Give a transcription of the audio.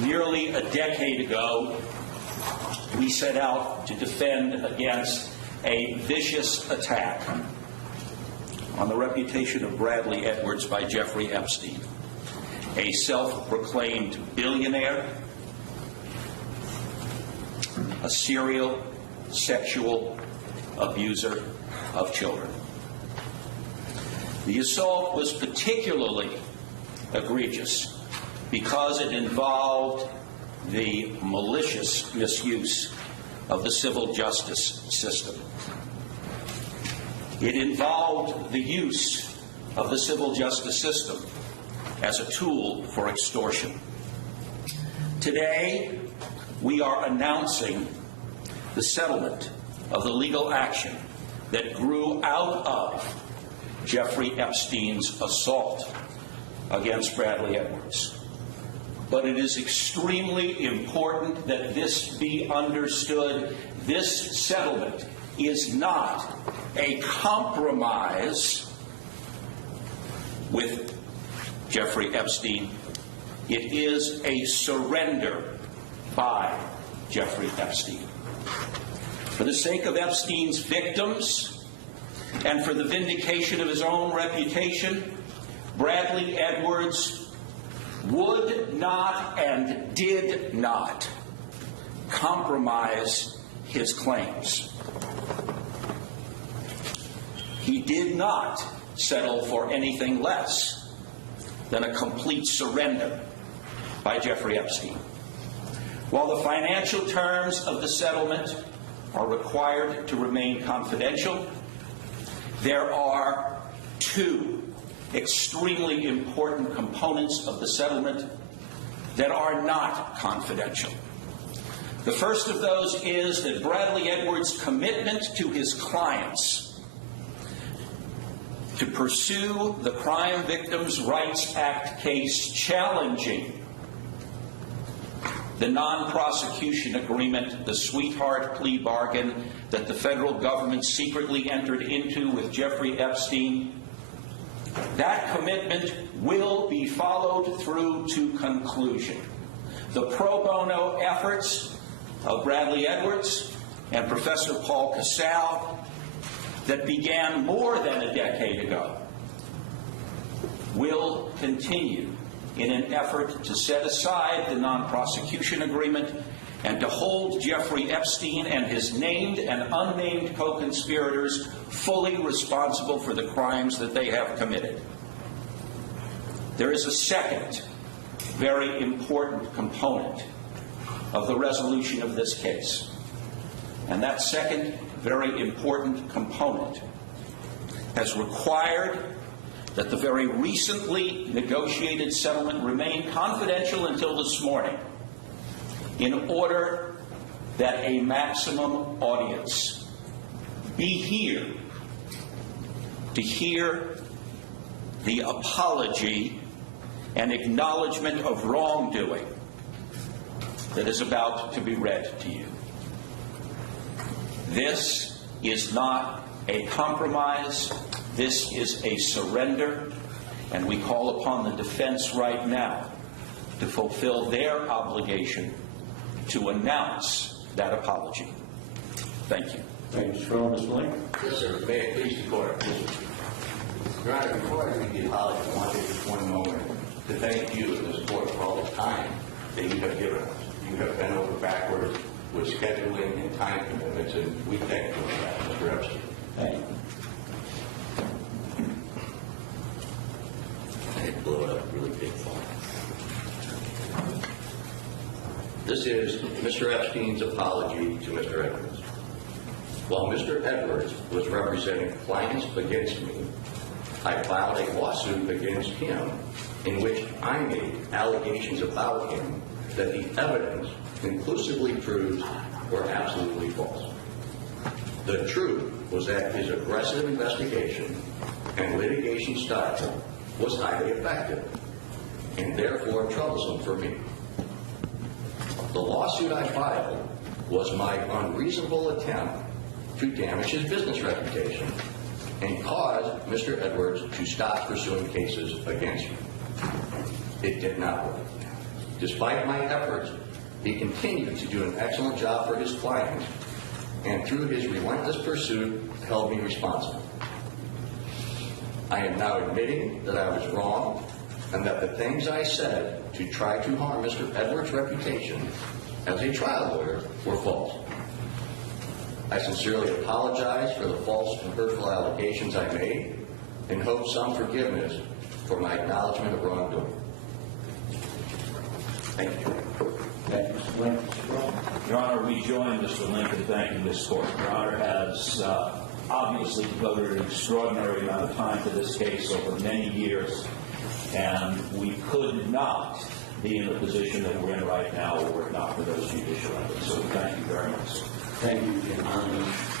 Nearly a decade ago, we set out to defend against a vicious attack on the reputation of Bradley Edwards by Jeffrey Epstein, a self-proclaimed billionaire, a serial sexual abuser of children. The assault was particularly egregious because it involved the malicious misuse of the civil justice system. It involved the use of the civil justice system as a tool for extortion. Today, we are announcing the settlement of the legal action that grew out of Jeffrey Epstein's assault against Bradley Edwards. But it is extremely important that this be understood. This settlement is not a compromise with Jeffrey Epstein. It is a surrender by Jeffrey Epstein. For the sake of Epstein's victims and for the vindication of his own reputation, Bradley Edwards would not and did not compromise his claims. He did not settle for anything less than a complete surrender by Jeffrey Epstein. While the financial terms of the settlement are required to remain confidential, there are two extremely important components of the settlement that are not confidential. The first of those is that Bradley Edwards' commitment to his clients to pursue the Crime Victims' Rights Act case challenging the non-prosecution agreement, the sweetheart plea bargain that the federal government secretly entered into with Jeffrey Epstein, that commitment will be followed through to conclusion. The pro bono efforts of Bradley Edwards and Professor Paul Casale that began more than a decade ago will continue in an effort to set aside the non-prosecution agreement and to hold Jeffrey Epstein and his named and unnamed co-conspirators fully responsible for the crimes that they have committed. There is a second very important component of the resolution of this case, and that second very important component has required that the very recently negotiated settlement remain confidential until this morning in order that a maximum audience be here to hear the apology and acknowledgement of wrongdoing that is about to be read to you. This is not a compromise. This is a surrender, and we call upon the defense right now to fulfill their obligation to announce that apology. Thank you. Thank you, Mr. Fellow. Mr. Link? Yes, sir. May it please the Court. Your Honor, before I read the apology, I want to take just one moment to thank you and this Court for all the time that you have given us. You have bent over backwards with scheduling and time commitments, and we thank you for that, Mr. Epstein. Thank you. I blow it up really big font. This is Mr. Epstein's apology to Mr. Edwards. While Mr. Edwards was representing clients against me, I filed a lawsuit against him in which I made allegations about him that the evidence conclusively proves were absolutely false. The truth was that his aggressive investigation and litigation style was highly effective and therefore troublesome for me. The lawsuit I filed was my unreasonable attempt to damage his business reputation and cause Mr. Edwards to stop pursuing cases against me. It did not work. Despite my efforts, he continued to do an excellent job for his clients, and through his relentless pursuit, held me responsible. I am now admitting that I was wrong and that the things I said to try to harm Mr. Edwards' reputation as a trial lawyer were false. I sincerely apologize for the false and hurtful allegations I made and hope some forgiveness for my acknowledgement of wrongdoing. Thank you. Thank you, Mr. Lincoln. Mr. Brown. Your Honor, we join Mr. Lincoln thanking this court. Your Honor has obviously devoted an extraordinary amount of time to this case over many years, and we could not be in the position that we're in right now were it not for those judicial efforts. So we thank you very much. Thank you, Your Honor.